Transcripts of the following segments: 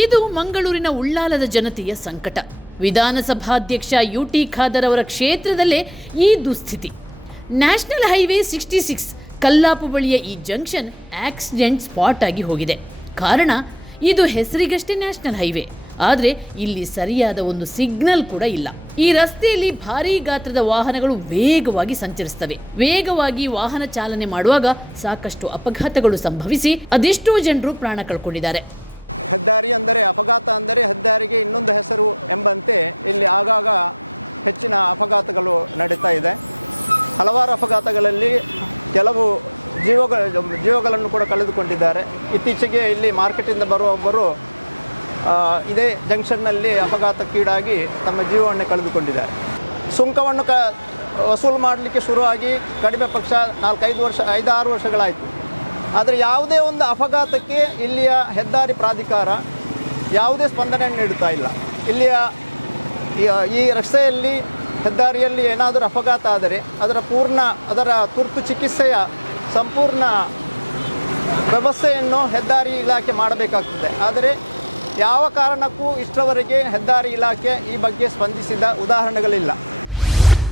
ಇದು ಮಂಗಳೂರಿನ ಉಳ್ಳಾಲದ ಜನತೆಯ ಸಂಕಟ. ವಿಧಾನಸಭಾಧ್ಯಕ್ಷ ಯುಟಿ ಖಾದರ್ ಅವರ ಕ್ಷೇತ್ರದಲ್ಲೇ ಈ ದುಸ್ಥಿತಿ. ನ್ಯಾಷನಲ್ ಹೈವೇ 66 ಕಲ್ಲಾಪು ಬಳಿಯ ಈ ಜಂಕ್ಷನ್ ಆಕ್ಸಿಡೆಂಟ್ ಸ್ಪಾಟ್ ಆಗಿ ಹೋಗಿದೆ. ಕಾರಣ, ಇದು ಹೆಸರಿಗಷ್ಟೇ ನ್ಯಾಷನಲ್ ಹೈವೇ, ಆದರೆ ಇಲ್ಲಿ ಸರಿಯಾದ ಒಂದು ಸಿಗ್ನಲ್ ಕೂಡ ಇಲ್ಲ. ಈ ರಸ್ತೆಯಲ್ಲಿ ಭಾರೀ ಗಾತ್ರದ ವಾಹನಗಳು ವೇಗವಾಗಿ ಸಂಚರಿಸುತ್ತವೆ. ವೇಗವಾಗಿ ವಾಹನ ಚಾಲನೆ ಮಾಡುವಾಗ ಸಾಕಷ್ಟು ಅಪಘಾತಗಳು ಸಂಭವಿಸಿ ಅದೆಷ್ಟೋ ಜನರು ಪ್ರಾಣ ಕಳ್ಕೊಂಡಿದ್ದಾರೆ.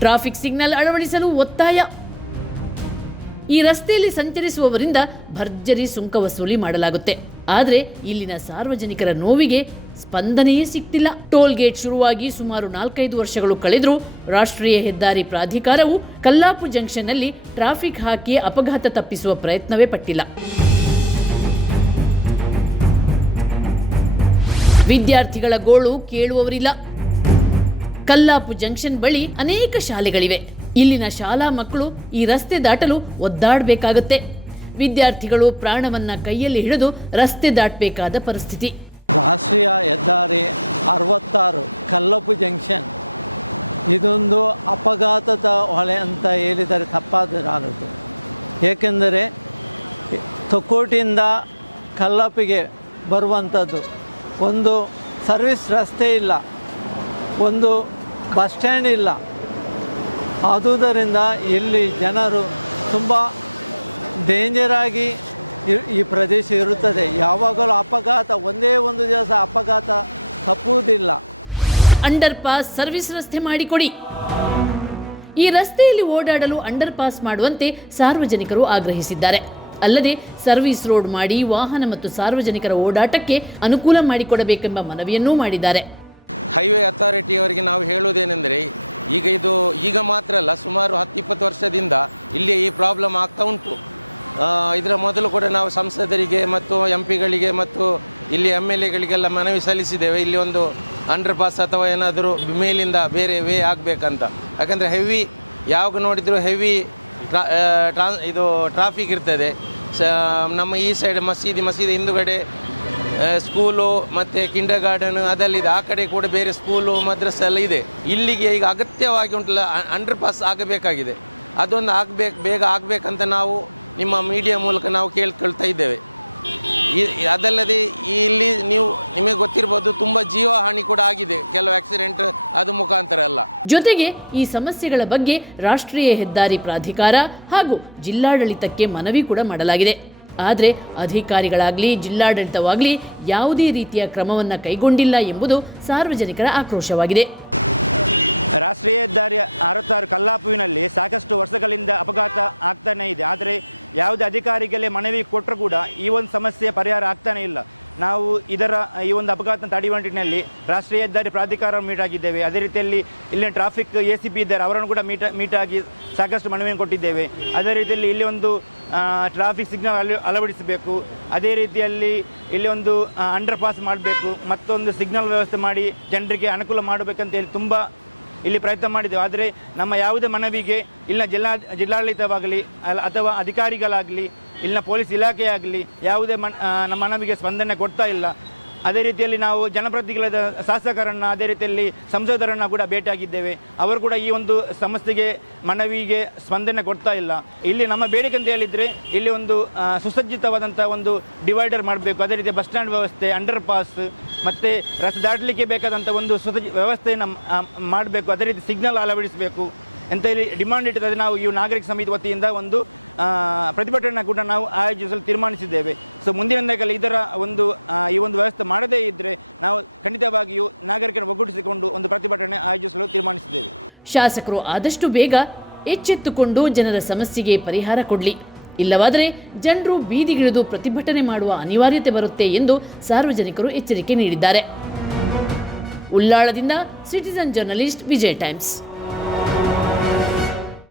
ಟ್ರಾಫಿಕ್ ಸಿಗ್ನಲ್ ಅಳವಡಿಸಲು ಒತ್ತಾಯ. ಈ ರಸ್ತೆಯಲ್ಲಿ ಸಂಚರಿಸುವವರಿಂದ ಭರ್ಜರಿ ಸುಂಕ ವಸೂಲಿ ಮಾಡಲಾಗುತ್ತೆ. ಆದರೆ ಇಲ್ಲಿನ ಸಾರ್ವಜನಿಕರ ನೋವಿಗೆ ಸ್ಪಂದನೆಯೇ ಸಿಗ್ತಿಲ್ಲ. ಟೋಲ್ ಗೇಟ್ ಶುರುವಾಗಿ ಸುಮಾರು 4-5 ವರ್ಷಗಳು ಕಳೆದರೂ ರಾಷ್ಟ್ರೀಯ ಹೆದ್ದಾರಿ ಪ್ರಾಧಿಕಾರವು ಕಲ್ಲಾಪು ಜಂಕ್ಷನ್ನಲ್ಲಿ ಟ್ರಾಫಿಕ್ ಹಾಕಿ ಅಪಘಾತ ತಪ್ಪಿಸುವ ಪ್ರಯತ್ನವೇ ಪಟ್ಟಿಲ್ಲ. ವಿದ್ಯಾರ್ಥಿಗಳ ಗೋಳು ಕೇಳುವವರಿಲ್ಲ. ಕಲ್ಲಾಪು ಜಂಕ್ಷನ್ ಬಳಿ ಅನೇಕ ಶಾಲೆಗಳಿವೆ. ಇಲ್ಲಿನ ಶಾಲಾ ಮಕ್ಕಳು ಈ ರಸ್ತೆ ದಾಟಲು ಒದ್ದಾಡಬೇಕಾಗುತ್ತೆ. ವಿದ್ಯಾರ್ಥಿಗಳು ಪ್ರಾಣವನ್ನ ಕೈಯಲ್ಲಿ ಹಿಡಿದು ರಸ್ತೆ ದಾಟಬೇಕಾದ ಪರಿಸ್ಥಿತಿ. ಅಂಡರ್ ಪಾಸ್ ಸರ್ವಿಸ್ ರಸ್ತೆ ಮಾಡಿಕೊಡಿ. ಈ ರಸ್ತೆಯಲ್ಲಿ ಓಡಾಡಲು ಅಂಡರ್ ಪಾಸ್ ಮಾಡುವಂತೆ ಸಾರ್ವಜನಿಕರು ಆಗ್ರಹಿಸಿದ್ದಾರೆ. ಅಲ್ಲದೆ ಸರ್ವಿಸ್ ರೋಡ್ ಮಾಡಿ ವಾಹನ ಮತ್ತು ಸಾರ್ವಜನಿಕರ ಓಡಾಟಕ್ಕೆ ಅನುಕೂಲ ಮಾಡಿಕೊಡಬೇಕೆಂಬ ಮನವಿಯನ್ನೂ ಮಾಡಿದ್ದಾರೆ. ಜೊತೆಗೆ ಈ ಸಮಸ್ಯೆಗಳ ಬಗ್ಗೆ ರಾಷ್ಟ್ರೀಯ ಹೆದ್ದಾರಿ ಪ್ರಾಧಿಕಾರ ಹಾಗೂ ಜಿಲ್ಲಾಡಳಿತಕ್ಕೆ ಮನವಿ ಕೂಡ ಮಾಡಲಾಗಿದೆ. ಆದರೆ ಅಧಿಕಾರಿಗಳಾಗಲಿ ಜಿಲ್ಲಾಡಳಿತವಾಗಲಿ ಯಾವುದೇ ರೀತಿಯ ಕ್ರಮವನ್ನು ಕೈಗೊಂಡಿಲ್ಲ ಎಂಬುದು ಸಾರ್ವಜನಿಕರ ಆಕ್ರೋಶವಾಗಿದೆ. ಶಾಸಕರು ಆದಷ್ಟು ಬೇಗ ಎಚ್ಚೆತ್ತುಕೊಂಡು ಜನರ ಸಮಸ್ಯೆಗೆ ಪರಿಹಾರ ಕೊಡಲಿ, ಇಲ್ಲವಾದರೆ ಜನರು ಬೀದಿಗಿಳಿದು ಪ್ರತಿಭಟನೆ ಮಾಡುವ ಅನಿವಾರ್ಯತೆ ಬರುತ್ತೆ ಎಂದು ಸಾರ್ವಜನಿಕರು ಎಚ್ಚರಿಕೆ ನೀಡಿದ್ದಾರೆ. ಉಳ್ಳಾಳದಿಂದ ಸಿಟಿಜನ್ ಜರ್ನಲಿಸ್ಟ್, ವಿಜಯ ಟೈಮ್ಸ್.